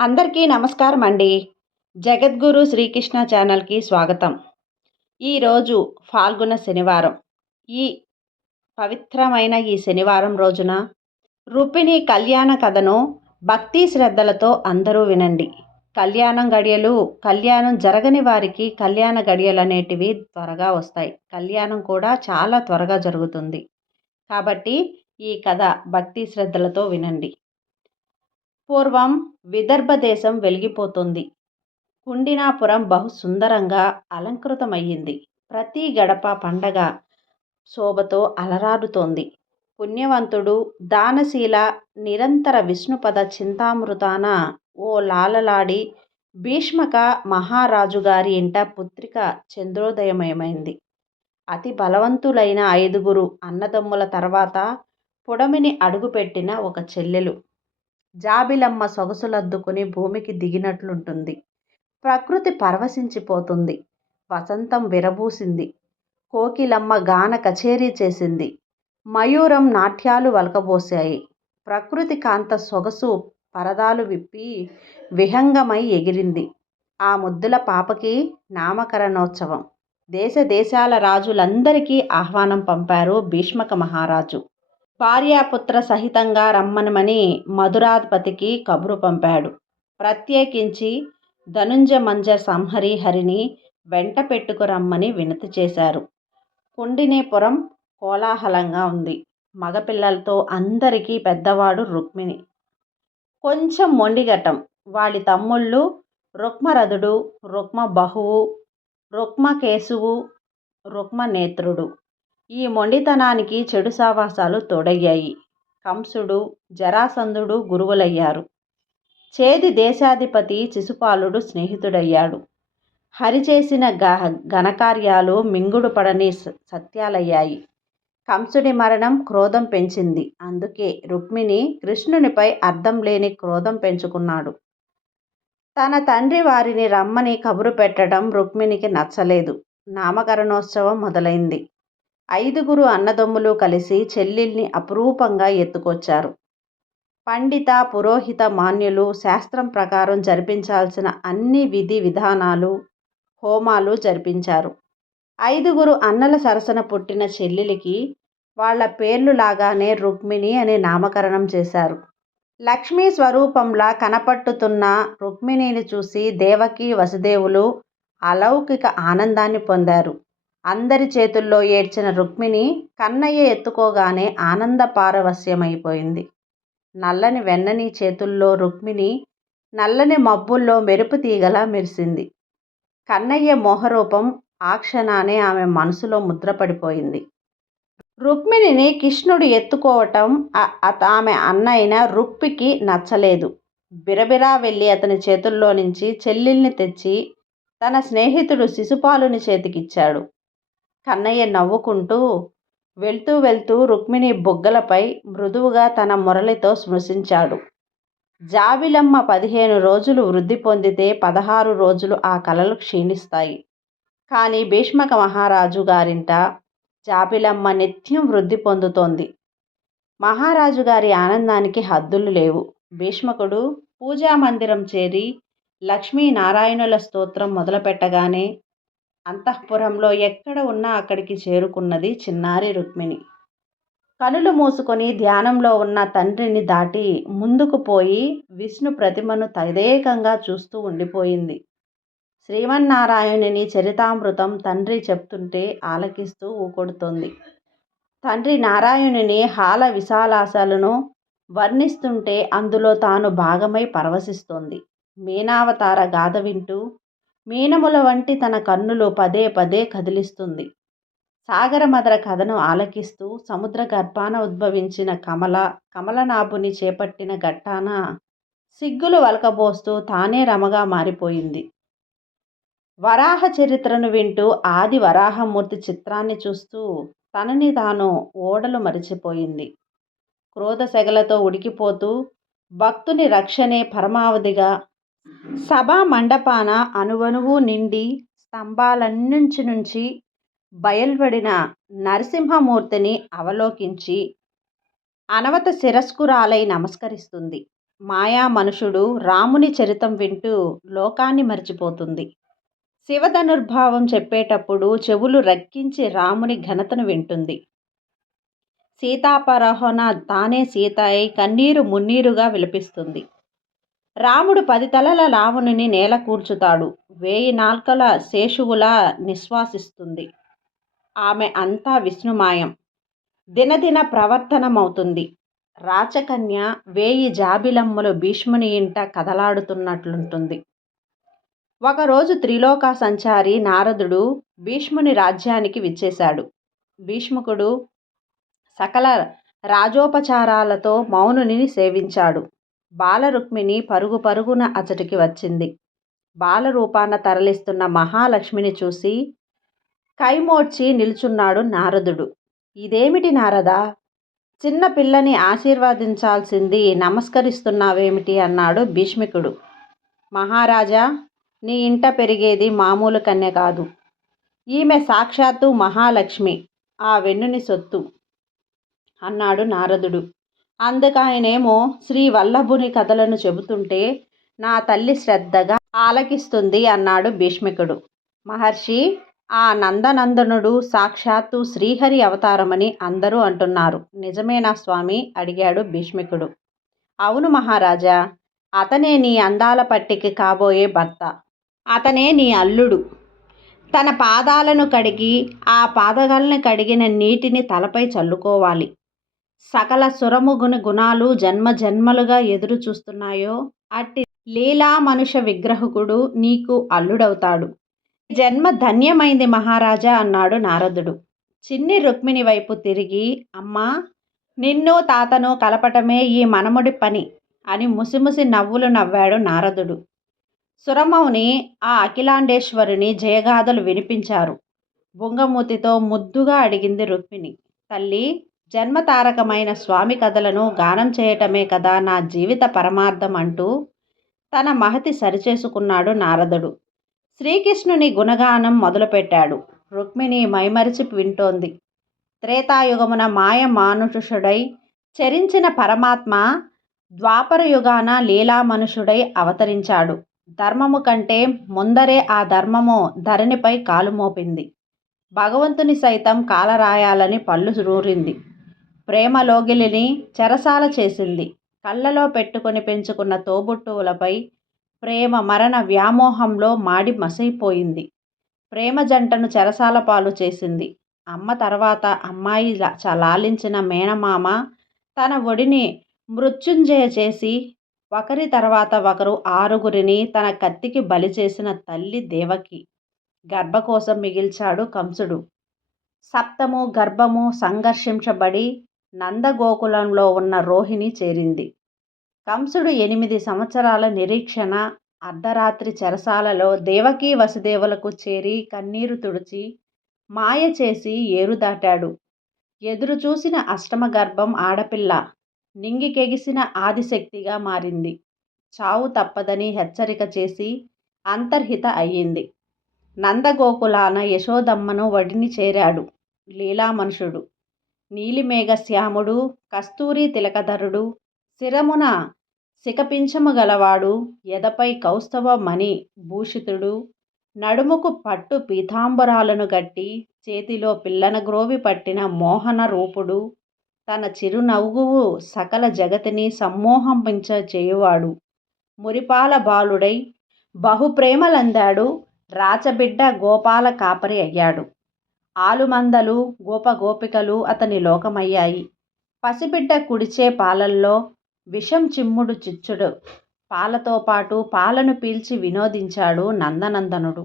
అందరికీ నమస్కారం అండి. జగద్గురు శ్రీకృష్ణ ఛానల్‌కి స్వాగతం. ఈరోజు ఫాల్గుణ శనివారం. ఈ పవిత్రమైన ఈ శనివారం రోజున రుక్మిణి కళ్యాణ కథను భక్తి శ్రద్ధలతో అందరూ వినండి. కళ్యాణం జరగని వారికి కళ్యాణ గడియలు అనేటివి త్వరగా వస్తాయి. కళ్యాణం కూడా చాలా త్వరగా జరుగుతుంది. కాబట్టి ఈ కథ భక్తి శ్రద్ధలతో వినండి. పూర్వం విదర్భ దేశం వెలిగిపోతుంది. కుండినాపురం బహు సుందరంగా అలంకృతమయ్యింది. ప్రతి గడప పండగ శోభతో అలరారుతోంది. పుణ్యవంతుడు, దానశీల, నిరంతర విష్ణుపద చింతామృతాన ఓ లాలలాడి భీష్మక మహారాజుగారి ఇంట పుత్రిక చంద్రోదయమయమైంది. అతి బలవంతులైన 5 అన్నదమ్ముల తర్వాత పుడమిని అడుగుపెట్టిన ఒక చెల్లెలు. జాబిలమ్మ సొగసులద్దుకుని భూమికి దిగినట్లుంటుంది. ప్రకృతి పరవశించిపోతుంది. వసంతం విరబూసింది. కోకిలమ్మ గాన కచేరీ చేసింది. మయూరం నాట్యాలు వలకబోశాయి. ప్రకృతి కాంత సొగసు పరదాలు విప్పి విహంగమై ఎగిరింది. ఆ ముద్దుల పాపకి నామకరణోత్సవం. దేశ దేశాల రాజులందరికీ ఆహ్వానం పంపారు భీష్మక మహారాజు. భార్యాపుత్ర సహితంగా రమ్మనమని మధురాధిపతికి కబురు పంపాడు. ప్రత్యేకించి ధనుంజయ సంహరి హరిని వెంట పెట్టుకురమ్మని వినతి చేశారు. కుండినేపురం కోలాహలంగా ఉంది. మగపిల్లలతో అందరికీ పెద్దవాడు రుక్మిణి. కొంచెం మొండిగటం. వాళ్ళ తమ్ముళ్ళు రుక్మరథుడు, రుక్మబహువు, రుక్మకేశువు, రుక్మనేత్రుడు. ఈ మొండితనానికి చెడు సావాసాలు తోడయ్యాయి. కంసుడు, జరాసంధుడు గురువులయ్యారు. చేది దేశాధిపతి శిశుపాలుడు స్నేహితుడయ్యాడు. హరి చేసిన ఘనకార్యాలు మింగుడు పడని సత్యాలయ్యాయి. కంసుడి మరణం క్రోధం పెంచింది. అందుకే రుక్మిణి కృష్ణునిపై అర్థం లేని క్రోధం పెంచుకున్నాడు. తన తండ్రి వారిని రమ్మని కబురు పెట్టడం రుక్మిణికి నచ్చలేదు. నామకరణోత్సవం మొదలైంది. 5 అన్నదమ్ములు కలిసి చెల్లెల్ని అపురూపంగా ఎత్తుకొచ్చారు. పండిత, పురోహిత మాన్యులు శాస్త్రం ప్రకారం జరిపించాల్సిన అన్ని విధి విధానాలు, హోమాలు జరిపించారు. 5 అన్నల సరసన పుట్టిన చెల్లెలికి వాళ్ల పేర్లు లాగానే రుక్మిణి అని నామకరణం చేశారు. లక్ష్మీ స్వరూపంలా కనపట్టుతున్న రుక్మిణిని చూసి దేవకి, వసుదేవులు అలౌకిక ఆనందాన్ని పొందారు. అందరి చేతుల్లో ఏడ్చిన రుక్మిణి కన్నయ్య ఎత్తుకోగానే ఆనంద పారవస్యమైపోయింది. నల్లని వెన్నని చేతుల్లో రుక్మిణి నల్లని మబ్బుల్లో మెరుపు తీగలా మెరిసింది. కన్నయ్య మోహరూపం ఆ క్షణానే ఆమె మనసులో ముద్రపడిపోయింది. రుక్మిణిని కృష్ణుడు ఎత్తుకోవటం ఆమె అన్నయ్య రుక్మికి నచ్చలేదు. బిరబిరా వెళ్ళి అతని చేతుల్లో నుంచి చెల్లెల్ని తెచ్చి తన స్నేహితుడు శిశుపాలుని చేతికిచ్చాడు. కన్నయ్య నవ్వుకుంటూ వెళ్తూ రుక్మిణి బుగ్గలపై మృదువుగా తన మురళితో స్పృశించాడు. జాబిలమ్మ 15 రోజులు వృద్ధి పొందితే 16 రోజులు ఆ కలలు క్షీణిస్తాయి. కానీ భీష్మక మహారాజు గారింట జాబిలమ్మ నిత్యం వృద్ధి పొందుతోంది. మహారాజు గారి ఆనందానికి హద్దులు లేవు. భీష్మకుడు పూజామందిరం చేరి లక్ష్మీనారాయణుల స్తోత్రం మొదలుపెట్టగానే అంతఃపురంలో ఎక్కడ ఉన్నా అక్కడికి చేరుకున్నది చిన్నారి రుక్మిణి. కనులు మూసుకొని ధ్యానంలో ఉన్న తండ్రిని దాటి ముందుకు పోయి విష్ణు ప్రతిమను తదేకంగా చూస్తూ ఉండిపోయింది. శ్రీమన్నారాయణుని చరితామృతం తండ్రి చెప్తుంటే ఆలకిస్తూ ఊకొడుతోంది. తండ్రి నారాయణుని హాల విశాలాసలను వర్ణిస్తుంటే అందులో తాను భాగమై పరవశిస్తోంది. మీనావతార గాథ వింటూ మీనముల వంటి తన కన్నులు పదే పదే కదిలిస్తుంది. సాగరమదర కథను ఆలకిస్తూ సముద్ర గర్భాన ఉద్భవించిన కమలనాభుని చేపట్టిన ఘట్టాన సిగ్గులు వలకబోస్తూ తానే రమగా మారిపోయింది. వరాహ చరిత్రను వింటూ ఆది వరాహమూర్తి చిత్రాన్ని చూస్తూ తనని తాను ఓడలు మరిచిపోయింది. క్రోధ సెగలతో ఉడికిపోతూ భక్తుని రక్షణే పరమావధిగా సభా మండపాన అణువణువు నిండి స్తంభాలన్నించి బయల్వడిన నరసింహమూర్తిని అవలోకించి అనవత శిరస్కురాలై నమస్కరిస్తుంది. మాయా మనుషుడు రాముని చరితం వింటూ లోకాన్ని మర్చిపోతుంది. శివధనుర్భావం చెప్పేటప్పుడు చెవులు రక్కించి రాముని ఘనతను వింటుంది. సీతాపరోహణ తానే సీత అయి కన్నీరు మున్నీరుగా విలపిస్తుంది. రాముడు 10 తలల రావణుని నేల కూర్చుతాడు. 1000 నాల్కల శేషువులా నిశ్వాసిస్తుంది. ఆమె అంతా విష్ణుమాయం. దినదిన ప్రవర్తనమవుతుంది. రాచకన్య 1000 జాబిలమ్మలు భీష్ముని ఇంట కదలాడుతున్నట్లుంటుంది. ఒకరోజు త్రిలోక సంచారి నారదుడు భీష్ముని రాజ్యానికి విచ్చేశాడు. భీష్ముకుడు సకల రాజోపచారాలతో మౌనుని సేవించాడు. బాలరుక్మిణి పరుగు పరుగున అతడికి వచ్చింది. బాలరూపాన తరలిస్తున్న మహాలక్ష్మిని చూసి కైమోడ్చి నిల్చున్నాడు నారదుడు. ఇదేమిటి నారదా, చిన్న పిల్లని ఆశీర్వదించాల్సింది నమస్కరిస్తున్నావేమిటి అన్నాడు భీష్మికుడు. మహారాజా, నీ ఇంట పెరిగేది మామూలు కన్య కాదు. ఈమె సాక్షాత్తు మహాలక్ష్మి, ఆ వెన్నుని సొత్తు అన్నాడు నారదుడు. అందుకాయనేమో శ్రీవల్లభుని కథలను చెబుతుంటే నా తల్లి శ్రద్ధగా ఆలకిస్తుంది అన్నాడు భీష్మికుడు. మహర్షి, ఆ నందనందనుడు సాక్షాత్తు శ్రీహరి అవతారమని అందరూ అంటున్నారు. నిజమేనా స్వామి అడిగాడు భీష్మికుడు. అవును మహారాజా, అతనే నీ అందాల పట్టికి కాబోయే భర్త. అతనే నీ అల్లుడు. తన పాదాలను కడిగి ఆ పాదగల్ని కడిగిన నీటిని తలపై చల్లుకోవాలి. సకల సురముగుని గుణాలు జన్మ జన్మలుగా ఎదురు చూస్తున్నాయో అట్టి లీలా మనుష విగ్రహకుడు నీకు అల్లుడవుతాడు. జన్మ ధన్యమైంది మహారాజా అన్నాడు నారదుడు. చిన్ని రుక్మిణి వైపు తిరిగి, అమ్మా, నిన్ను తాతను కలపటమే ఈ మనముడి పని అని ముసిముసి నవ్వులు నవ్వాడు నారదుడు. సురమౌని ఆ అఖిలాండేశ్వరుని జయగాథలు వినిపించారు. బుంగమూతితో ముద్దుగా అడిగింది రుక్మిణి. తల్లి, జన్మతారకమైన స్వామి కథలను గానం చేయటమే కదా నా జీవిత పరమార్థం అంటూ తన మహతి సరిచేసుకున్నాడు నారదుడు. శ్రీకృష్ణుని గుణగానం మొదలుపెట్టాడు. రుక్మిణి మైమరిచి వింటోంది. త్రేతాయుగమున మాయ మానుషుడై చరించిన పరమాత్మ ద్వాపరయుగాన లీలా మనుషుడై అవతరించాడు. ధర్మము కంటే ముందరే ఆ ధర్మము ధరణిపై కాలు మోపింది. భగవంతుని సైతం కాలరాయాలని పళ్ళు నూరింది. ప్రేమలోగిలిని చెరసాల చేసింది. కళ్ళలో పెట్టుకుని పెంచుకున్న తోబుట్టువులపై ప్రేమ మరణ వ్యామోహంలో మాడి మసైపోయింది. ప్రేమ జంటను చెరసాల పాలు చేసింది. అమ్మ తర్వాత అమ్మాయి లాలించిన మేనమామ తన ఒడిని మృత్యుంజయ చేసి ఒకరి తర్వాత ఒకరు 6గురిని తన కత్తికి బలి చేసిన తల్లి దేవకి గర్భకోశం మిగిల్చాడు కంసుడు. సప్తము గర్భము సంఘర్షించబడి నందగోకులంలో ఉన్న రోహిణి చేరింది. కంసుడు 8 సంవత్సరాల నిరీక్షణ అర్ధరాత్రి చెరసాలలో దేవకీ వసుదేవులకు చేరి కన్నీరు తుడిచి మాయ చేసి ఏరు దాటాడు. ఎదురు చూసిన అష్టమ గర్భం ఆడపిల్ల నింగికెగిసిన ఆదిశక్తిగా మారింది. చావు తప్పదని హెచ్చరిక చేసి అంతర్హిత అయ్యింది. నందగోకులాన యశోదమ్మను వడిని చేరాడు లీలామనుషుడు. నీలిమేఘ శ్యాముడు, కస్తూరి తిలకధరుడు, శిరమున శిఖపించము గలవాడు, ఎదపై కౌస్తవ మణి భూషితుడు, నడుముకు పట్టు పీతాంబరాలను గట్టి చేతిలో పిల్లన గ్రోవి పట్టిన మోహన రూపుడు, తన చిరునవ్వువు సకల జగతిని సమ్మోహింప చేయువాడు, మురిపాల బాలుడై బహుప్రేమలందాడు. రాచబిడ్డ గోపాల కాపరి అయ్యాడు. ఆలుమందలు గోపగోపికలు అతని లోకమయ్యాయి. పసిబిడ్డ కుడిచే పాలల్లో విషం చిమ్ముడు చిచ్చుడు పాలతో పాటు పాలను పీల్చి వినోదించాడు నందనందనుడు.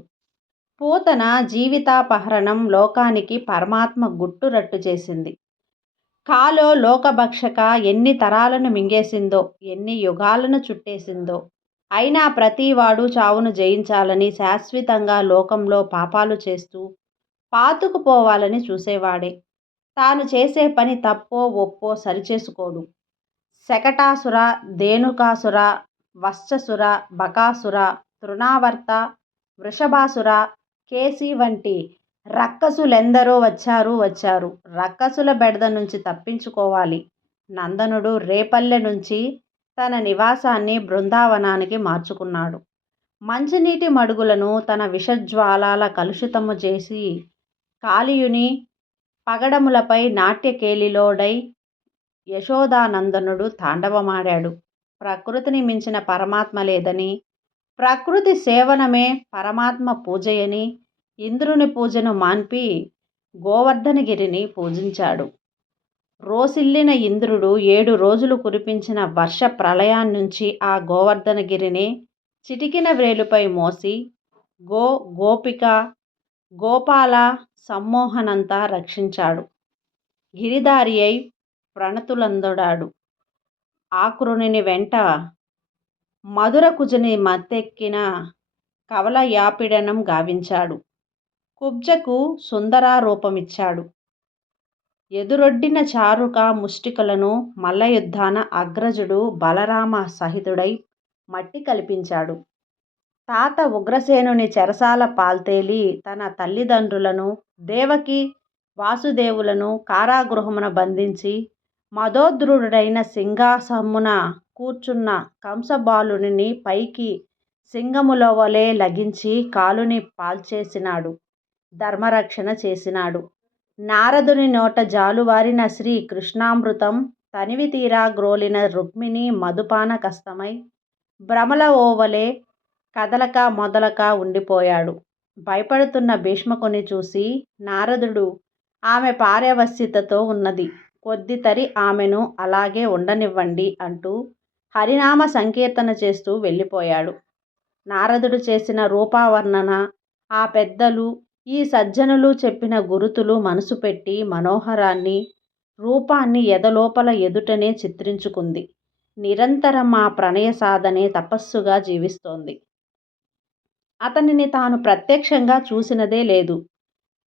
పూతన జీవితాపహరణం లోకానికి పరమాత్మ గుట్టురట్టు చేసింది. కాలో లోకభక్షక ఎన్ని తరాలను మింగేసిందో, ఎన్ని యుగాలను చుట్టేసిందో. అయినా ప్రతివాడు చావును జయించాలని శాశ్వతంగా లోకంలో పాపాలు చేస్తూ పాతుకుపోవాలని చూసేవాడే. తాను చేసే పని తప్పో ఒప్పో సరిచేసుకోడు. శకటాసుర, ధేనుకాసుర, వత్ససుర, బకాసుర, తృణావర్త, వృషభాసుర, కేసి వంటి రక్కసులెందరో వచ్చారు. రక్కసుల బెడద నుంచి తప్పించుకోవాలి. నందనుడు రేపల్లె నుంచి తన నివాసాన్ని బృందావనానికి మార్చుకున్నాడు. మంచినీటి మడుగులను తన విషజ్వాలాల కలుషితము చేసి కాళీయుని పగడములపై నాట్యకేలిలోడై యశోదానందనుడు తాండవమాడాడు. ప్రకృతిని మించిన పరమాత్మ లేదని, ప్రకృతి సేవనమే పరమాత్మ పూజయని ఇంద్రుని పూజను మాన్పి గోవర్ధనగిరిని పూజించాడు. రోసిల్లిన ఇంద్రుడు 7 రోజులు కురిపించిన వర్ష ప్రళయాన్నుంచి ఆ గోవర్ధనగిరిని చిటికిన వ్రేలుపై మోసి గోపిక గోపాల సమ్మోహనంతా రక్షించాడు. గిరిధారి అయి ప్రణతులందొడాడు. ఆకృనిని వెంట మధుర కుజని మత్తెక్కిన కవల యాపిడనం గావించాడు. కుబ్జకు సుందరారూపమిచ్చాడు. ఎదురొడ్డిన చారుక ముష్టికులను మల్లయుద్ధాన అగ్రజుడు బలరామ సహితుడై మట్టి కల్పించాడు. తాత ఉగ్రసేనుని చెరసాల పాల్తేలి తన తల్లిదండ్రులను దేవకి వాసుదేవులను కారాగృహమున బంధించి మదోద్రుడైన సింహాసమున కూర్చున్న కంసబాలుని పైకి సింగములవలే లగించి కాలుని పాల్చేసినాడు. ధర్మరక్షణ చేసినాడు. నారదుని నోట జాలువారిన శ్రీ కృష్ణామృతం తనివి తీరా గ్రోలిన రుక్మిణి మధుపాన కస్తమై భ్రమల ఓవలే కదలక మొదలక ఉండిపోయాడు. భయపడుతున్న భీష్మకుని చూసి నారదుడు ఆమె పారవశ్యతతో ఉన్నది, కొద్దితరి ఆమెను అలాగే ఉండనివ్వండి అంటూ హరినామ సంకీర్తన చేస్తూ వెళ్ళిపోయాడు. నారదుడు చేసిన రూపవర్ణన, ఆ పెద్దలు ఈ సజ్జనులు చెప్పిన గురుతులు మనసు పెట్టి మనోహరాన్ని రూపాన్ని ఎదలోపల ఎదుటనే చిత్రించుకుంది. నిరంతరం ఆ ప్రణయ సాధనే తపస్సుగా జీవిస్తోంది. అతనిని తాను ప్రత్యక్షంగా చూసినదే లేదు.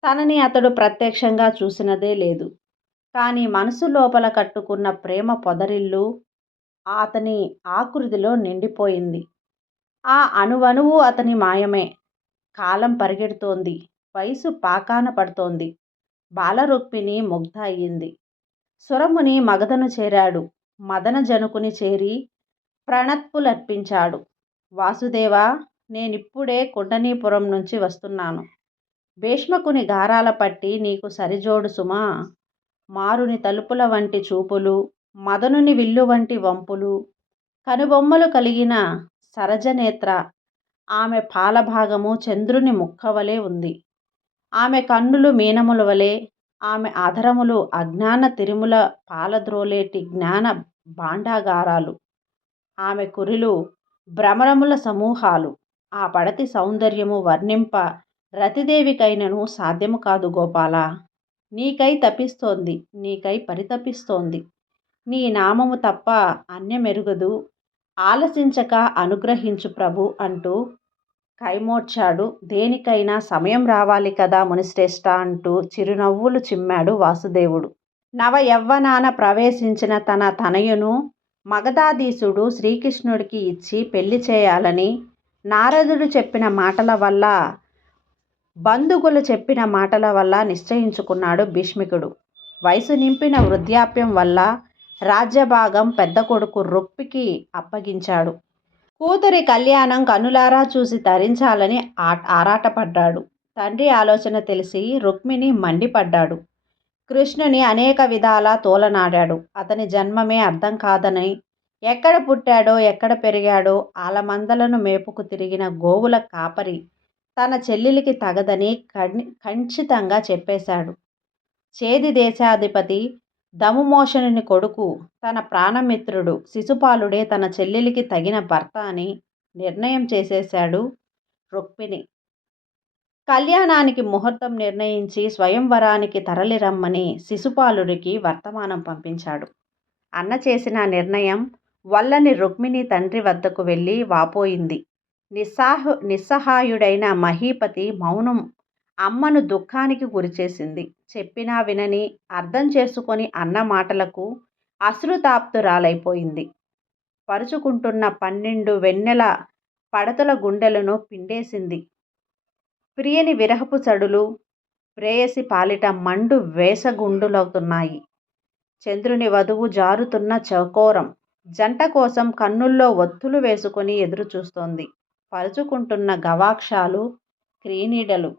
తనని అతడు ప్రత్యక్షంగా చూసినదే లేదు. కానీ మనసు లోపల కట్టుకున్న ప్రేమ పొదరిల్లు అతని ఆకృతిలో నిండిపోయింది. ఆ అణువణువు అతని మాయమే. కాలం పరిగెడుతోంది. వయసు పాకాన పడుతోంది. బాలరుక్మిణి ముగ్ధ అయ్యింది. సురముని మగధను చేరాడు. మదన జనకుని చేరి ప్రణత్పులర్పించాడు. వాసుదేవా, నేనిప్పుడే కుండనీపురం నుంచి వస్తున్నాను. భీష్మకుని గారాల పట్టి నీకు సరిజోడు సుమా. మారుని తలుపుల వంటి చూపులు, మదనుని విల్లు వంటి వంపులు, కనుబొమ్మలు కలిగిన సరజనేత్ర. ఆమె పాలభాగము చంద్రుని ముక్కవలే ఉంది. ఆమె కన్నులు మీనముల వలె, ఆమె ఆధరములు అజ్ఞాన తిరుముల పాలద్రోలేటి జ్ఞాన భాండాగారాలు, ఆమె కురిలు భ్రమరముల సమూహాలు. ఆ పడతి సౌందర్యము వర్ణింప రతిదేవికైనను సాధ్యము కాదు గోపాల. నీకై తపిస్తోంది, నీకై పరితపిస్తోంది. నీ నామము తప్ప అన్యమెరుగదు. ఆలసించక అనుగ్రహించు ప్రభు అంటూ కైమోడ్చాడు. దేనికైనా సమయం రావాలి కదా మునిశ్రేష్ఠ అంటూ చిరునవ్వులు చిమ్మాడు వాసుదేవుడు. నవ యవ్వనాన ప్రవేశించిన తన తనయును మగధాధీశుడు శ్రీకృష్ణుడికి ఇచ్చి పెళ్లి చేయాలని నారదుడు చెప్పిన మాటల వల్ల, బంధువులు చెప్పిన మాటల వల్ల నిశ్చయించుకున్నాడు భీష్మికుడు. వయసు నింపిన వృద్ధాప్యం వల్ల రాజ్యభాగం పెద్ద కొడుకు రుక్మికి అప్పగించాడు. కూతురి కళ్యాణం కనులారా చూసి తరించాలని ఆరాటపడ్డాడు. తండ్రి ఆలోచన తెలిసి రుక్మిణి మండిపడ్డాడు. కృష్ణుని అనేక విధాలా తోలనాడాడు. అతని జన్మమే అర్థం కాదని, ఎక్కడ పుట్టాడో ఎక్కడ పెరిగాడో ఆలమందలను మేపుకు తిరిగిన గోవుల కాపరి తన చెల్లెలికి తగదని ఖండితంగా చెప్పేశాడు. చేది దేశాధిపతి దముమోషణుని కొడుకు తన ప్రాణమిత్రుడు శిశుపాలుడే తన చెల్లెలికి తగిన భర్త అని నిర్ణయం చేసేశాడు రుక్మిణి. కళ్యాణానికి ముహూర్తం నిర్ణయించి స్వయంవరానికి తరలిరమ్మని శిశుపాలుడికి వర్తమానం పంపించాడు. అన్న చేసిన నిర్ణయం వల్లని రుక్మిణి తండ్రి వద్దకు వెళ్ళి వాపోయింది. నిస్సహాయుడైన మహీపతి మౌనం అమ్మను దుఃఖానికి గురిచేసింది. చెప్పినా వినని, అర్థం చేసుకొని అన్న మాటలకు అశ్రుతాప్తురాలైపోయింది. పరుచుకుంటున్న 12 వెన్నెల పడతుల గుండెలను పిండేసింది. ప్రియని విరహపు చడులు ప్రేయసి పాలిట మండు వేసగుండులవుతున్నాయి. చంద్రుని వధువు జారుతున్న చకోరం జంట కోసం కన్నుల్లో ఒత్తులు వేసుకుని ఎదురుచూస్తోంది. పరుచుకుంటున్న గవాక్షాలు, క్రీనీడలు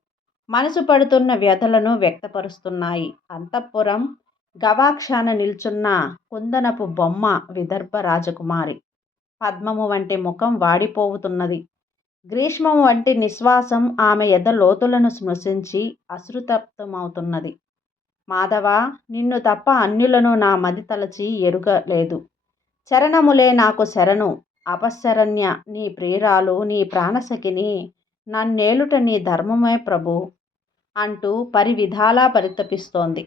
మనసు పడుతున్న వ్యధలను వ్యక్తపరుస్తున్నాయి. అంతఃపురం గవాక్షాన నిల్చున్న కుందనపు బొమ్మ విదర్భ రాజకుమారి. పద్మము వంటి ముఖం వాడిపోవుతున్నది. గ్రీష్మం వంటి నిశ్వాసం ఆమె ఎద లోతులను స్పృశించి అశ్రుతప్తమవుతున్నది. మాధవా, నిన్ను తప్ప అన్యులను నా మది తలచి ఎరుగలేదు. చరణములే నాకు శరణు. అపశరణ్య నీ ప్రియురాలు, నీ ప్రాణసఖిని, నన్నేలుట నీ ధర్మమే ప్రభూ అంటూ పరివిధాలా పరితపిస్తోంది.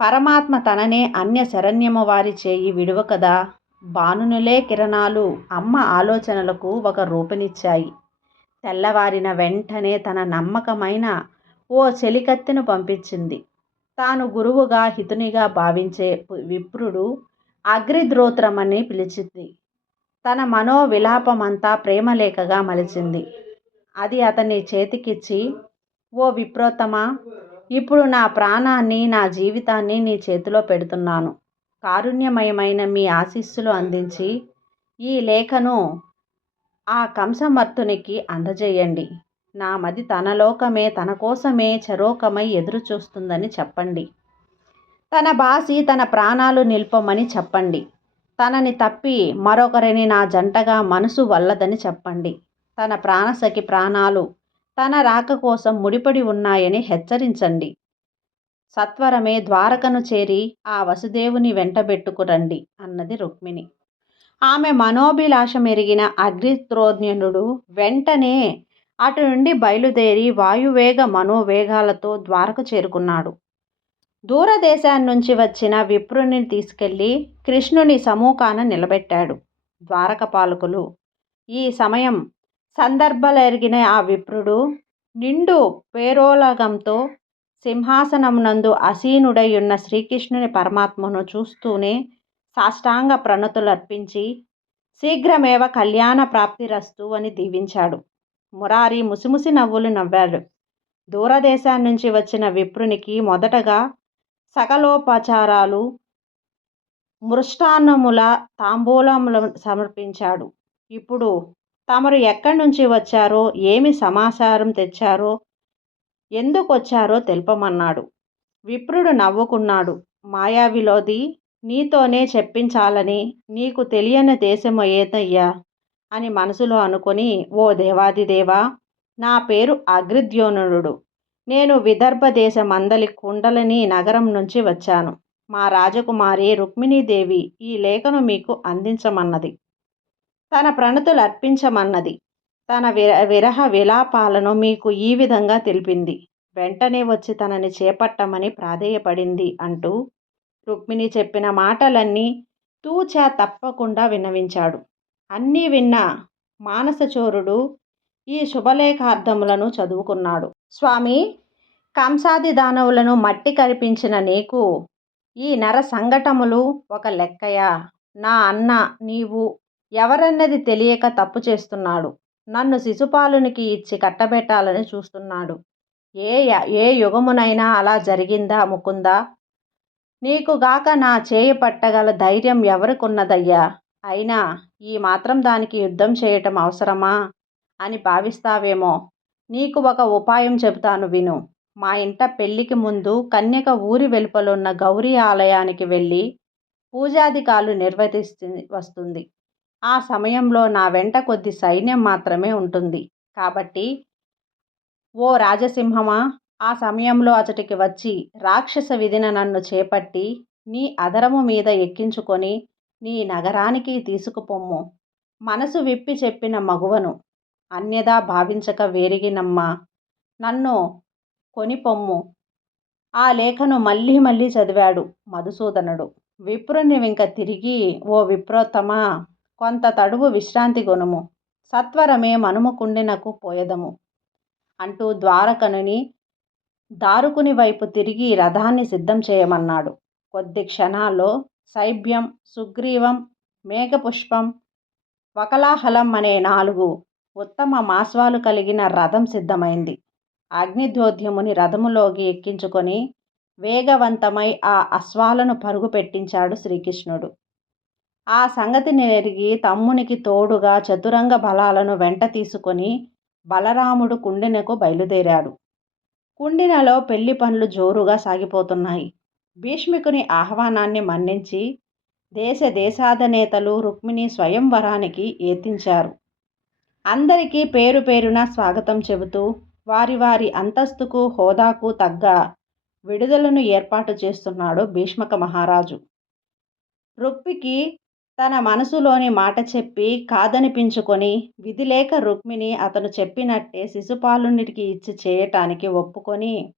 పరమాత్మ తననే అన్య శరణ్యము వారి చేయి విడువకదా. బాణునులే కిరణాలు అమ్మ ఆలోచనలకు ఒక రూపునిచ్చాయి. తెల్లవారిన వెంటనే తన నమ్మకమైన ఓ చెలికత్తెను పంపించింది. తాను గురువుగా హితునిగా భావించే విప్రుడు అగ్నిద్రోత్రమని పిలిచింది. తన మనోవిలాపమంతా ప్రేమలేఖగా మలిచింది. అది అతని చేతికిచ్చి, ఓ విప్రోత్తమా, ఇప్పుడు నా ప్రాణాన్ని, నా జీవితాన్ని నీ చేతిలో పెడుతున్నాను. కారుణ్యమయమైన మీ ఆశీస్సులు అందించి ఈ లేఖను ఆ కంసమర్తునికి అందజేయండి. నా మది తన లోకమే, తన కోసమే చరోకమై ఎదురుచూస్తుందని చెప్పండి. తన బాసి తన ప్రాణాలు నిల్పమని చెప్పండి. తనని తప్పి మరొకరిని నా జంటగా మనసు వల్లదని చెప్పండి. తన ప్రాణసఖి ప్రాణాలు తన రాక కోసం ముడిపడి ఉన్నాయని హెచ్చరించండి. సత్వరమే ద్వారకను చేరి ఆ వసుదేవుని వెంటబెట్టుకురండి అన్నది రుక్మిణి. ఆమె మనోభిలాషమెరిగిన అగ్నిద్రోణుడు వెంటనే అటు నుండి బయలుదేరి వాయువేగ మనోవేగాలతో ద్వారకు చేరుకున్నాడు. దూరదేశాన్నించి వచ్చిన విప్రుని తీసుకెళ్లి కృష్ణుని సముఖాన నిలబెట్టాడు. ద్వారకపాలకులు. ఈ సమయం సందర్భాలెరిగిన ఆ విప్రుడు నిండు పేరోలగంతో సింహాసనమునందు ఆసీనుడై ఉన్న శ్రీకృష్ణుని పరమాత్మను చూస్తూనే సాష్టాంగ ప్రణతులర్పించి శీఘ్రమేవ కళ్యాణ ప్రాప్తిరస్తు అని దీవించాడు. మురారి ముసిముసి నవ్వులు నవ్వాడు. దూరదేశాన్నించి వచ్చిన విప్రునికి మొదటగా సకలోపచారాలు, మృష్టాన్నముల తాంబూలములు సమర్పించాడు. ఇప్పుడు తమరు ఎక్కడి నుంచి వచ్చారో, ఏమి సమాచారం తెచ్చారో, ఎందుకొచ్చారో తెలుపమన్నాడు. విప్రుడు నవ్వుకున్నాడు. మాయావిలోది, నీతోనే చెప్పించాలని. నీకు తెలియని దేశము ఏదయ్యా అని మనసులో అనుకొని, ఓ దేవాదిదేవా, నా పేరు అగ్నిద్రోణుడు. నేను విదర్భ దేశమందలి కుండలిని నగరం నుంచి వచ్చాను. మా రాజకుమారి రుక్మిణీదేవి ఈ లేఖను మీకు అందించమన్నది. తన ప్రణతులు అర్పించమన్నది. తన విరహ విలాపాలను మీకు ఈ విధంగా తెలిపింది. వెంటనే వచ్చి తనని చేపట్టమని ప్రాధేయపడింది అంటూ రుక్మిణి చెప్పిన మాటలన్నీ తూచా తప్పకుండా విన్నవించాడు. అన్నీ విన్న మానసచోరుడు ఈ శుభలేఖార్థములను చదువుకున్నాడు. స్వామి, కంసాది దానవులను మట్టి కరిపించిన నీకు ఈ నర సంఘటములు ఒక లెక్కయా? నా అన్న నీవు ఎవరన్నది తెలియక తప్పు చేస్తున్నాడు. నన్ను శిశుపాలునికి ఇచ్చి కట్టబెట్టాలని చూస్తున్నాడు. ఏ యుగమునైనా అలా జరిగిందా ముకుందా? నీకుగాక నా చేయి పట్టగల ధైర్యం ఎవరికున్నదయ్యా? అయినా ఈ మాత్రం దానికి యుద్ధం చేయటం అవసరమా అని భావిస్తావేమో. నీకు ఒక ఉపాయం చెబుతాను విను. మా ఇంట పెళ్లికి ముందు కన్యక ఊరి వెలుపలున్న గౌరీ ఆలయానికి వెళ్ళి పూజాదికాలు నిర్వర్తిస్తూ వస్తుంది. ఆ సమయంలో నా వెంట కొద్ది సైన్యం మాత్రమే ఉంటుంది. కాబట్టి ఓ రాజసింహమా, ఆ సమయంలో అచటికి వచ్చి రాక్షస విధిన నన్ను చేపట్టి నీ అధరము మీద ఎక్కించుకొని నీ నగరానికి తీసుకుపొమ్ము. మనసు విప్పి చెప్పిన మగువను అన్యదా భావించక వేరిగినమ్మా, నన్ను కొనిపొమ్ము. ఆ లేఖను మళ్ళీ మళ్ళీ చదివాడు మధుసూదనుడు. విప్రుని వెంక తిరిగి, ఓ విప్రోత్తమా, కొంత తడువు విశ్రాంతి గొనుము. సత్వరమే మనుమకుండినకు పోయదము అంటూ ద్వారకనుని దారుకుని వైపు తిరిగి రథాన్ని సిద్ధం చేయమన్నాడు. కొద్ది క్షణాల్లో శైభ్యం, సుగ్రీవం, మేఘపుష్పం, వకలాహలం అనే 4 ఉత్తమ మాస్వాలు కలిగిన రథం సిద్ధమైంది. అగ్నిద్యోద్యముని రథములోకి ఎక్కించుకొని వేగవంతమై ఆ అశ్వాలను పరుగు పెట్టించాడు శ్రీకృష్ణుడు. ఆ సంగతిని ఎరిగి తమ్మునికి తోడుగా చతురంగ బలాలను వెంట తీసుకొని బలరాముడు కుండినకు బయలుదేరాడు. కుండినలో పెళ్లి పనులు జోరుగా సాగిపోతున్నాయి. భీష్మికుని ఆహ్వానాన్ని మన్నించి దేశ దేశాధినేతలు రుక్మిణి స్వయంవరానికి యత్నించారు. అందరికీ పేరు పేరున స్వాగతం చెబుతూ వారి వారి అంతస్తుకు హోదాకు తగ్గ విడుదలను ఏర్పాటు చేస్తున్నాడు భీష్మక మహారాజు. రుక్మికి తన మనసులోని మాట చెప్పి కాదనిపించుకొని విధిలేక రుక్మిణి అతను చెప్పినట్టే శిశుపాలునికి ఇచ్చి చేయటానికి ఒప్పుకొని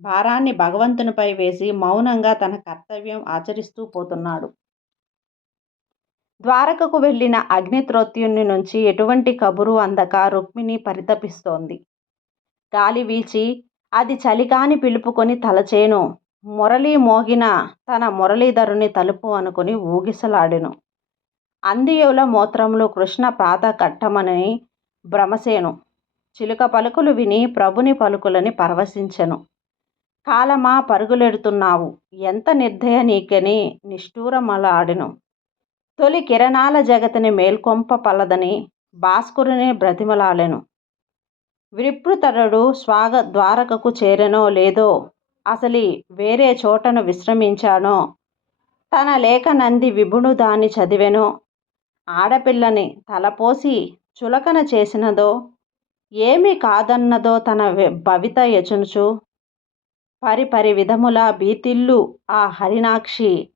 భారాన్ని భగవంతునిపై వేసి మౌనంగా తన కర్తవ్యం ఆచరిస్తూ పోతున్నాడు. ద్వారకకు వెళ్ళిన అగ్నిత్రోత్యుని నుంచి ఎటువంటి కబురు అందక రుక్మిణి పరితపిస్తోంది. గాలి వీచి అది చలికాని పిలుపుకొని తలచేను మురళి మోగిన తన మురళీధరుని తలుపు అనుకుని ఊగిసలాడెను. అందియుల మూత్రములు కృష్ణ ప్రాత కట్టమని భ్రమసేను. చిలుక పలుకులు విని ప్రభుని పలుకులని పరవశించెను. కాలమా పరుగులెడుతున్నావు, ఎంత నిర్దయ నీకని నిష్ఠూరమలాడెను. తొలి కిరణాల జగతిని మేల్కొంప పలదని భాస్కరుని బ్రతిమలాడెను. విప్రుతరుడు ద్వారకకు చేరెనో లేదో, అసలి వేరే చోటను విశ్రమించానో, తన లేఖ నంది విభుడు దాన్ని చదివెనో, ఆడపిల్లని తలపోసి చులకన చేసినదో, ఏమి కాదన్నదో తన భవిత యచునుచు పరిపరి విధముల భీతిల్లు ఆ హరినాక్షి.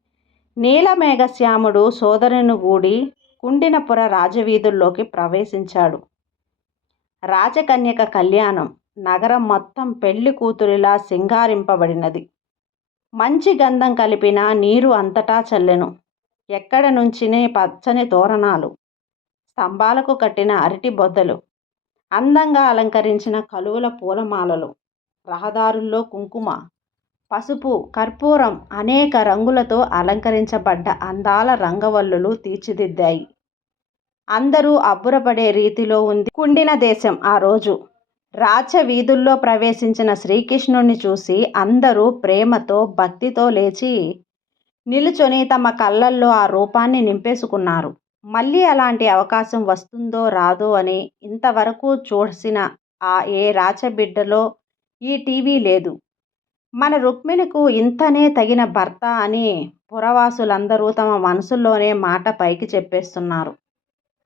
నీలమేఘశ్యాముడు సోదరుని గూడి కుండినపుర రాజవీధుల్లోకి ప్రవేశించాడు. రాజకన్యక కళ్యాణం. నగరం మొత్తం పెళ్లి కూతురిలా సింగారింపబడినది. మంచి గంధం కలిపిన నీరు అంతటా చల్లెను. ఎక్కడ నుంచినే పచ్చని తోరణాలు, స్తంభాలకు కట్టిన అరటి బొద్దలు, అందంగా అలంకరించిన కలువల పూలమాలలు, రహదారుల్లో కుంకుమ, పసుపు, కర్పూరం అనేక రంగులతో అలంకరించబడ్డ అందాల రంగవల్లులు తీర్చిదిద్దాయి. అందరూ అబ్బురపడే రీతిలో ఉంది కుండిన దేశం. ఆ రోజు రాజ్య వీధుల్లో ప్రవేశించిన శ్రీకృష్ణుణ్ణి చూసి అందరూ ప్రేమతో భక్తితో లేచి నిలుచొని తమ కళ్ళల్లో ఆ రూపాన్ని నింపేసుకున్నారు. మళ్ళీ అలాంటి అవకాశం వస్తుందో రాదో అని ఇంతవరకు చూసిన ఏ రాచబిడ్డలో ఈ టీవీ లేదు. మన రుక్మిణికు ఇంతనే తగిన భర్త అని పురవాసులందరూ తమ మనసుల్లోనే మాట పైకి చెప్పేస్తున్నారు.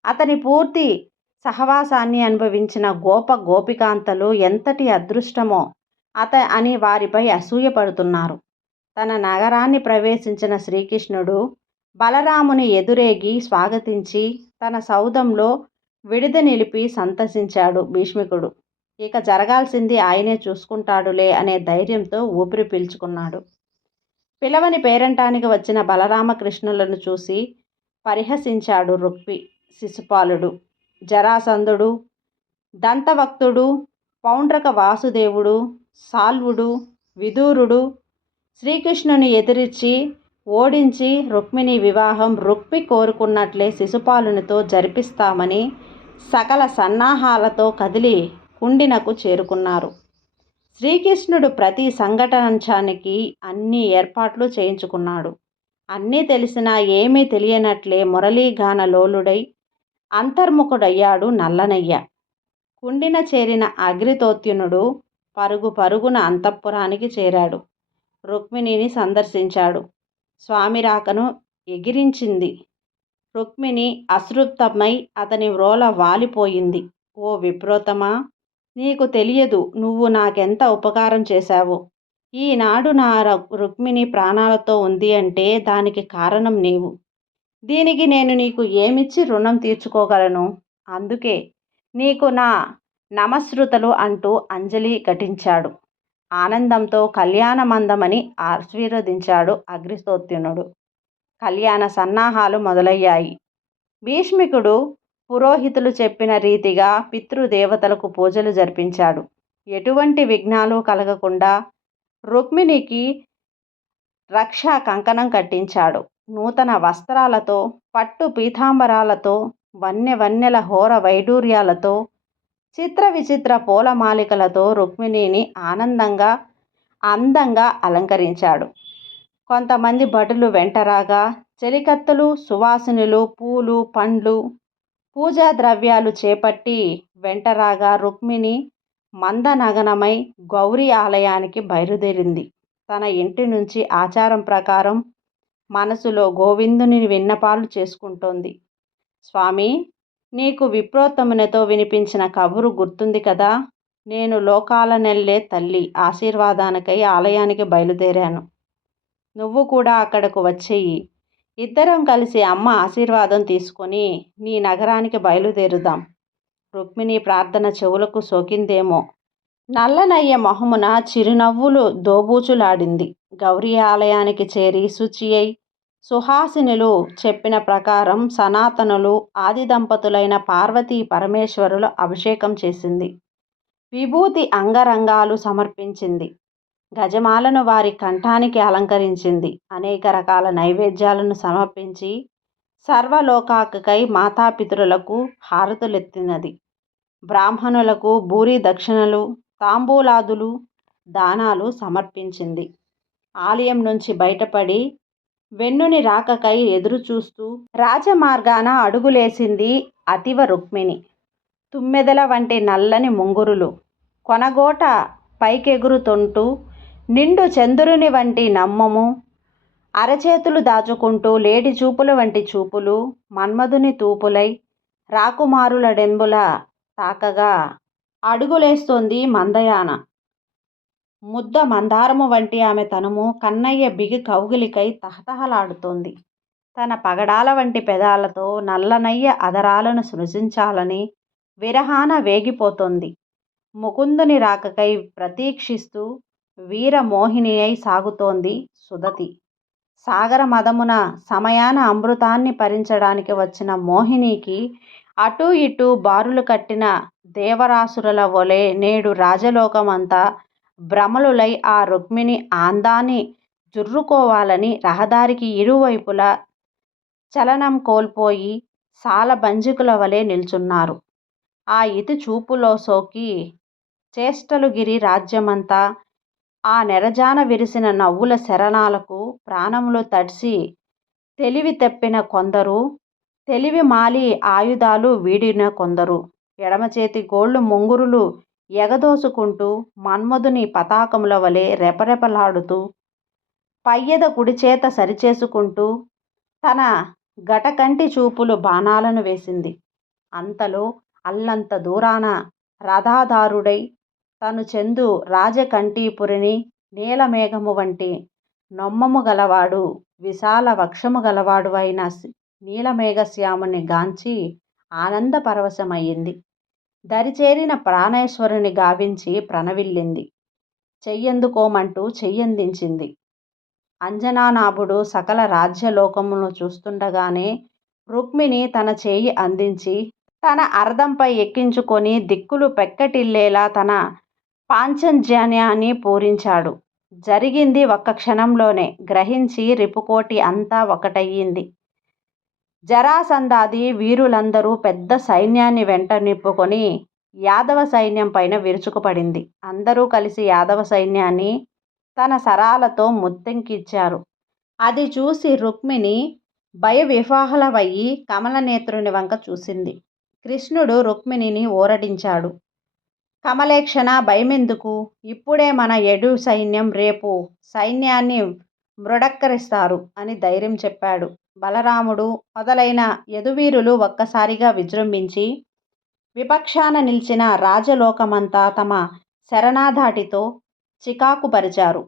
అతని పూర్తి సహవాసాన్ని అనుభవించిన గోపికాంతలు ఎంతటి అదృష్టమో అని వారిపై అసూయపడుతున్నారు. తన నగరాన్ని ప్రవేశించిన శ్రీకృష్ణుడు బలరాముని ఎదురేగి స్వాగతించి తన సౌధంలో విడిద నిలిపి సంతసించాడు భీష్మికుడు. ఇక జరగాల్సింది ఆయనే చూసుకుంటాడులే అనే ధైర్యంతో ఊపిరి పీల్చుకున్నాడు. పిలవని పేరంటానికి వచ్చిన బలరామకృష్ణులను చూసి పరిహసించాడు రుక్మి. శిశుపాలుడు, జరాసంధుడు, దంతవక్తుడు, పౌండ్రక వాసుదేవుడు, సాల్వుడు, విదూరుడు శ్రీకృష్ణుని ఎదిరించి ఓడించి రుక్మిణి వివాహం రుక్మి కోరుకున్నట్లే శిశుపాలునితో జరిపిస్తామని సకల సన్నాహాలతో కదిలి కుండినకు చేరుకున్నారు. శ్రీకృష్ణుడు ప్రతి సంఘటనాంశానికి అన్ని ఏర్పాట్లు చేయించుకున్నాడు. అన్నీ తెలిసినా ఏమీ తెలియనట్లే మురళీగాన లోలుడై అంతర్ముఖుడయ్యాడు నల్లనయ్య. కుండిన చేరిన అగ్నితోత్యునుడు పరుగు పరుగున అంతఃపురానికి చేరాడు. రుక్మిణిని సందర్శించాడు. స్వామి రాకను ఎగిరించింది. రుక్మిణి అశ్రుప్తమై అతని వ్రోల వాలిపోయింది. ఓ విప్రోత్తమా, నీకు తెలియదు నువ్వు నాకెంత ఉపకారం చేశావో. ఈనాడు నా రుక్మిణి ప్రాణాలతో ఉంది అంటే దానికి కారణం నీవు. దీనికి నేను నీకు ఏమిచ్చి రుణం తీర్చుకోగలను? అందుకే నీకు నా నమస్కృతలు అంటూ అంజలి ఘటించాడు. ఆనందంతో కళ్యాణమందమని ఆశీర్వదించాడు అగ్నిస్తోత్యునుడు. కళ్యాణ సన్నాహాలు మొదలయ్యాయి. భీష్మికుడు పురోహితులు చెప్పిన రీతిగా పితృదేవతలకు పూజలు జరిపించాడు. ఎటువంటి విఘ్నాలు కలగకుండా రుక్మిణికి రక్షా కంకణం కట్టించాడు. నూతన వస్త్రాలతో, పట్టు పీతాంబరాలతో, వన్నెల హోర వైడూర్యాలతో, చిత్ర విచిత్ర పూలమాలికలతో రుక్మిణిని అందంగా అలంకరించాడు. కొంతమంది భటులు వెంటరాగా చెలికత్తెలు, సువాసినులు, పూలు, పండ్లు, పూజా ద్రవ్యాలు చేపట్టి వెంటరాగా రుక్మిణి మందనగనమై గౌరీ ఆలయానికి బయలుదేరింది. తన ఇంటి నుంచి ఆచారం ప్రకారం మనసులో గోవిందుని విన్నపాలు చేసుకుంటోంది. స్వామి, నీకు విప్రోత్తమునితో వినిపించిన కబురు గుర్తుంది కదా? నేను లోకాల నెల్లే తల్లి ఆశీర్వాదానికై ఆలయానికి బయలుదేరాను. నువ్వు కూడా అక్కడకు వచ్చేయి. ఇద్దరం కలిసి అమ్మ ఆశీర్వాదం తీసుకొని నీ నగరానికి బయలుదేరుదాం. రుక్మిణి ప్రార్థన చెవులకు సోకిందేమో. నల్లనయ్య మొహమున చిరునవ్వులు దోబూచులాడింది. గౌరీ ఆలయానికి చేరి శుచి అయి సుహాసినులు చెప్పిన ప్రకారం సనాతనులు ఆది దంపతులైన పార్వతీ పరమేశ్వరుల అభిషేకం చేసింది. విభూతి అంగరంగాలు సమర్పించింది. గజమాలను వారి కంఠానికి అలంకరించింది. అనేక రకాల నైవేద్యాలను సమర్పించి సర్వలోకాకై మాతాపితరులకు హారతులెత్తినది. బ్రాహ్మణులకు భూరి దక్షిణలు, తాంబూలాదులు, దానాలు సమర్పించింది. ఆలయం నుంచి బయటపడి వెన్నుని రాకకై ఎదురుచూస్తూ రాజమార్గాన అడుగులేసింది అతివ రుక్మిణి. తుమ్మెదల వంటి నల్లని ముంగురులు కొనగోట పైకెగురుతుంటూ, నిండు చంద్రుని వంటి నమ్మము అరచేతులు దాచుకుంటూ, లేడి చూపుల వంటి చూపులు మన్మధుని తూపులై రాకుమారుల డెంబుల తాకగా అడుగులేస్తోంది మందయాన. ముద్ద మందారము వంటి ఆమె తనుము కన్నయ్య బిగి కౌగిలికై తహతహలాడుతోంది. తన పగడాల వంటి పెదాలతో నల్లనయ్య అధరాలను సృజించాలని విరహాన వేగిపోతోంది. ముకుందుని రాకకై ప్రతీక్షిస్తూ వీరమోహిని అయి సాగుతోంది సుదతి. సాగర మదమున సమయాన అమృతాన్ని పరించడానికి వచ్చిన మోహినికి అటూ ఇటూ బారులు కట్టిన దేవరాసురుల వలె నేడు రాజలోకమంతా భ్రమలులై ఆ రుక్మిణి ఆందాన్ని జుర్రుకోవాలని రహదారికి ఇరువైపులా చలనం కోల్పోయి సాలబంజికుల వలె నిల్చున్నారు. ఆ ఇతి చూపులో సోకి చేష్టలుగిరి రాజ్యమంతా ఆ నెరజాన విరిసిన నవ్వుల శరణాలకు ప్రాణములు తడిసి తెలివి తెప్పిన కొందరు, తెలివి మాలి ఆయుధాలు వీడిన కొందరు ఎడమచేతి గోళ్ళు ముంగురులు ఎగదోసుకుంటూ మన్మధుని పతాకముల వలె రెపరెపలాడుతూ పయ్యద కుడిచేత సరిచేసుకుంటూ తన గటకంటి చూపులు బాణాలను వేసింది. అంతలో అల్లంత దూరాన రథాధారుడై తను చెందు రాజకంఠీపురిని నీలమేఘము వంటి నొమ్మము గలవాడు, విశాల వక్షము గలవాడు అయిన నీలమేఘశ్యాముని గాంచి ఆనంద పరవశమయ్యింది. దరిచేరిన ప్రాణేశ్వరుని గావించి ప్రణవిల్లింది. చెయ్యందుకోమంటూ చెయ్యందించింది. అంజనానాభుడు సకల రాజ్యలోకమును చూస్తుండగానే రుక్మిణి తన చేయి అందించి తన అరదంపై ఎక్కించుకొని దిక్కులు పెక్కటిల్లేలా తన పాంచజన్యాన్ని పూరించాడు. జరిగింది ఒక్క క్షణంలోనే గ్రహించి రిపుకోటి అంతా ఒకటయ్యింది. జరాసంధాది వీరులందరూ పెద్ద సైన్యాన్ని వెంట నింపుకొని యాదవ సైన్యం పైన విరుచుకుపడింది. అందరూ కలిసి యాదవ సైన్యాన్ని తన సరాలతో ముత్తెంకించారు. అది చూసి రుక్మిణి భయవిహ్వలమయ్యి కమలనేత్రుని వంక చూసింది. కృష్ణుడు రుక్మిణిని ఊరడించాడు. కమలేక్షణ, భయమెందుకు? ఇప్పుడే మన ఎడు సైన్యం రేపు సైన్యాన్ని మృడక్కరిస్తారు అని ధైర్యం చెప్పాడు. బలరాముడు మొదలైన యదువీరులు ఒక్కసారిగా విజృంభించి విపక్షాన నిలిచిన రాజలోకమంతా తమ శరణాధాటితో చికాకుపరిచారు.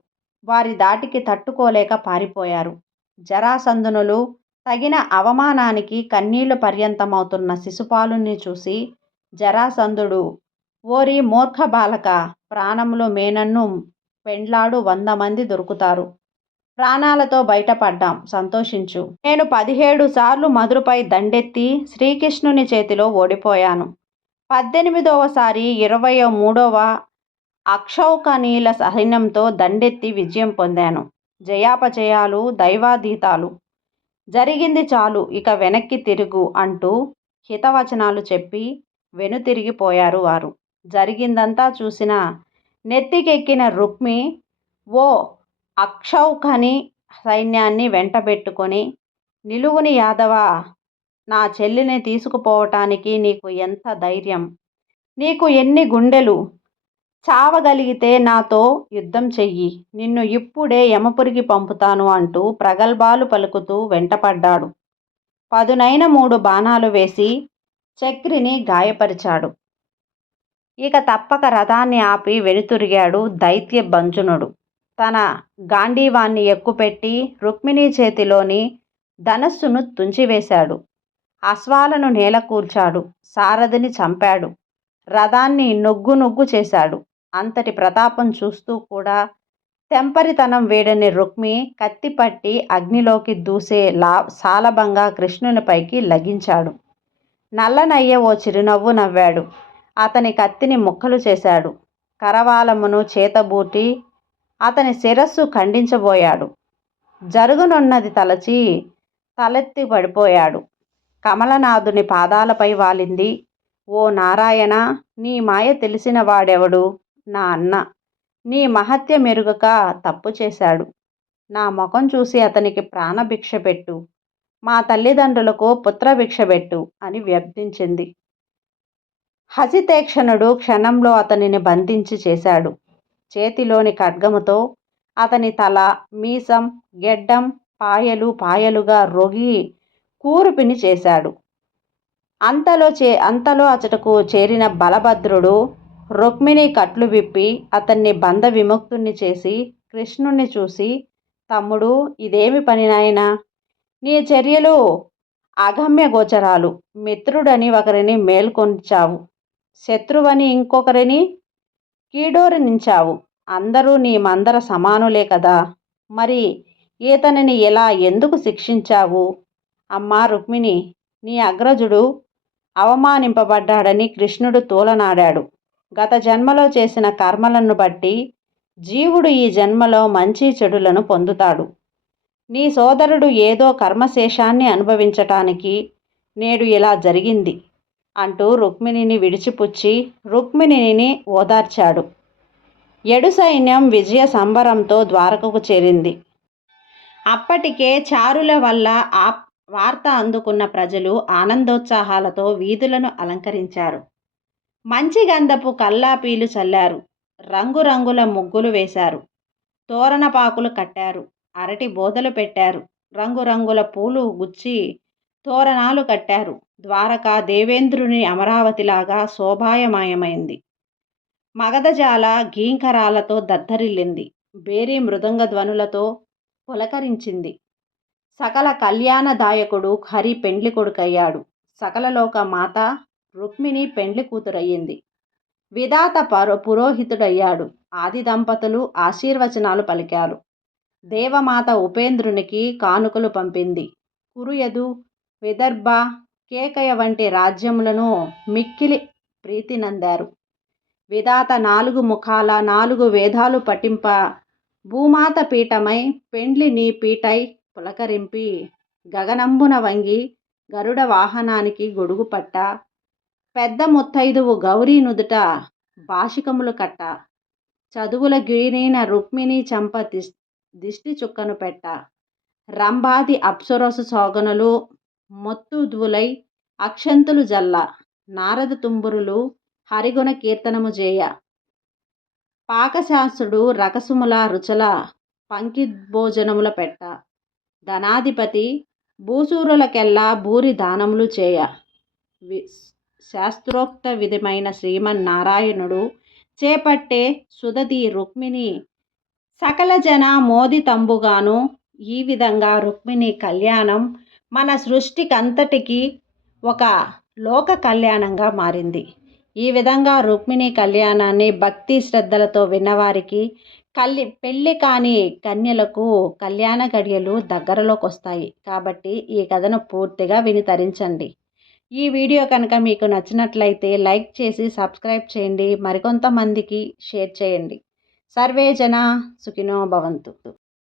వారి ధాటికి తట్టుకోలేక పారిపోయారు. జరాసంధనులు తగిన అవమానానికి కన్నీళ్లు పర్యంతమవుతున్న శిశుపాలుని చూసి జరాసంధుడు, ఓరి మూర్ఖ బాలక, ప్రాణములు మేనన్ను పెండ్లాడు 100 మంది దొరుకుతారు. ప్రాణాలతో బయటపడ్డాం, సంతోషించు. నేను 17 సార్లు మధురపై దండెత్తి శ్రీకృష్ణుని చేతిలో ఓడిపోయాను. 18వసారి 23వ అక్షౌకణీల సైన్యంతో దండెత్తి విజయం పొందాను. జయాపజయాలు దైవాధీతాలు. జరిగింది చాలు, ఇక వెనక్కి తిరుగు అంటూ హితవచనాలు చెప్పి వెనుతిరిగిపోయారు వారు. జరిగిందంతా చూసిన నెత్తికెక్కిన రుక్మి ఓ అక్షౌహిణి సైన్యాన్ని వెంటబెట్టుకొని నిలువుని యాదవా, నా చెల్లిని తీసుకుపోవటానికి నీకు ఎంత ధైర్యం? నీకు ఎన్ని గుండెలు? చావగలిగితే నాతో యుద్ధం చెయ్యి. నిన్ను ఇప్పుడే యమపురికి పంపుతాను అంటూ ప్రగల్భాలు పలుకుతూ వెంటపడ్డాడు. పదునైన 3 బాణాలు వేసి చక్రిని గాయపరిచాడు. ఇక తప్పక రథాన్ని ఆపి వెనుతిరిగాడు దైత్య భంజనుడు. తన గాండీవాన్ని ఎక్కుపెట్టి రుక్మిణీ చేతిలోని ధనస్సును తుంచివేశాడు. అశ్వాలను నేలకూల్చాడు. సారథిని చంపాడు. రథాన్ని నుగ్గు చేశాడు. అంతటి ప్రతాపం చూస్తూ కూడా తెంపరితనం వీడని రుక్మి కత్తిపట్టి అగ్నిలోకి దూసే సాలభంగా కృష్ణునిపైకి లగించాడు. నల్లనయ్య ఓ చిరునవ్వు నవ్వాడు. అతని కత్తిని ముక్కలు చేశాడు. కరవాలమును చేతబూటి అతని శిరస్సు ఖండించబోయాడు. జరుగునున్నది తలచి తలెత్తి పడిపోయాడు. కమలనాథుని పాదాలపై వాలింది. ఓ నారాయణ, నీ మాయ తెలిసిన వాడెవడు? నా అన్న. నీ మహత్య మెరుగక తప్పు చేశాడు. నా ముఖం చూసి అతనికి ప్రాణభిక్ష పెట్టు. మా తల్లిదండ్రులకు పుత్రభిక్ష పెట్టు అని వ్యర్థించింది. హసితేక్షణుడు క్షణంలో అతనిని బంధించి చేశాడు. చేతిలోని ఖడ్గముతో అతని తల, మీసం, గెడ్డం పాయలుగా రొగి కూరుపిని చేశాడు. అంతలో అచటకు చేరిన బలభద్రుడు రుక్మిణి కట్లు విప్పి అతన్ని బంధ విముక్తుణ్ణి చేసి కృష్ణుణ్ణి చూసి, తమ్ముడు, ఇదేమి పని నాయనా? నీ చర్యలు అగమ్య గోచరాలు. మిత్రుడని ఒకరిని మేల్కొంచావు, శత్రువని ఇంకొకరిని కీడోరనించావు. అందరూ నీ మందర సమానులే కదా. మరి ఈతనిని ఇలా ఎందుకు శిక్షించావు? అమ్మా రుక్మిణి, నీ అగ్రజుడు అవమానింపబడ్డాడని కృష్ణుడు తూలనాడాడు. గత జన్మలో చేసిన కర్మలను బట్టి జీవుడు ఈ జన్మలో మంచి చెడులను పొందుతాడు. నీ సోదరుడు ఏదో కర్మశేషాన్ని అనుభవించటానికి నేడు ఇలా జరిగింది అంటూ రుక్మిణిని విడిచిపుచ్చి రుక్మిణిని ఓదార్చాడు. ఎడు సైన్యం విజయ సంబరంతో ద్వారకకు చేరింది. అప్పటికే చారుల వల్ల ఆ వార్త అందుకున్న ప్రజలు ఆనందోత్సాహాలతో వీధులను అలంకరించారు. మంచి గంధపు కల్లాపీలు చల్లారు. రంగురంగుల ముగ్గులు వేశారు. తోరణపాకులు కట్టారు. అరటి బోదలు పెట్టారు. రంగురంగుల పూలు గుచ్చి తోరణాలు కట్టారు. ద్వారక దేవేంద్రుని అమరావతిలాగా శోభాయమాయమైంది. మగధజాల గీంకరాలతో దద్దరిల్లింది. బేరీ మృదంగ ధ్వనులతో పులకరించింది. సకల కళ్యాణదాయకుడు హరి పెండ్లి కొడుకయ్యాడు. సకలలోక మాత రుక్మిణి పెండ్లి కూతురయ్యింది. విధాత పురోహితుడయ్యాడు. ఆది దంపతులు ఆశీర్వచనాలు పలికారు. దేవమాత ఉపేంద్రునికి కానుకలు పంపింది. కురుయదు, విదర్భ, కేకయ వంటి రాజ్యములను మిక్కిలి ప్రీతి నందారు. విధాత 4 ముఖాల 4 వేదాలు పఠింప భూమాత పీఠమై పెండ్లి నీ పీటై పులకరింపి గగనంబున వంగి గరుడ వాహనానికి గొడుగు పట్ట పెద్ద ముత్తైదువు గౌరీ నుదుట భాషికములు కట్ట చదువుల గిరినైన రుక్మిణి చంప దిష్టి చుక్కను పెట్ట రంభాది అప్సరసు సోగనులు మొత్తుద్వులై అక్షంతులు జల్ల నారద తుంబురులు హరిగుణ కీర్తనము చేయ పాకశాస్త్రుడు రకసుముల రుచల పంక్తిభోజనముల పెట్ట ధనాధిపతి భూసూరులకెల్లా భూరి దానములు చేయ శాస్త్రోక్త విధమైన శ్రీమన్నారాయణుడు చేపట్టే సుదతి రుక్మిణి సకల జన మోదితంబుగాను. ఈ విధంగా రుక్మిణి కళ్యాణం మన సృష్టికంతటికి ఒక లోక కళ్యాణంగా మారింది. ఈ విధంగా రుక్మిణి కళ్యాణాన్ని భక్తి శ్రద్ధలతో విన్నవారికి పెళ్ళి కాని కన్యలకు కళ్యాణ గడియలు దగ్గరలోకి వస్తాయి. కాబట్టి ఈ కథను పూర్తిగా విని తరించండి. ఈ వీడియో కనుక మీకు నచ్చినట్లయితే లైక్ చేసి సబ్స్క్రైబ్ చేయండి. మరికొంతమందికి షేర్ చేయండి. సర్వే జన సుఖినో భవంతు.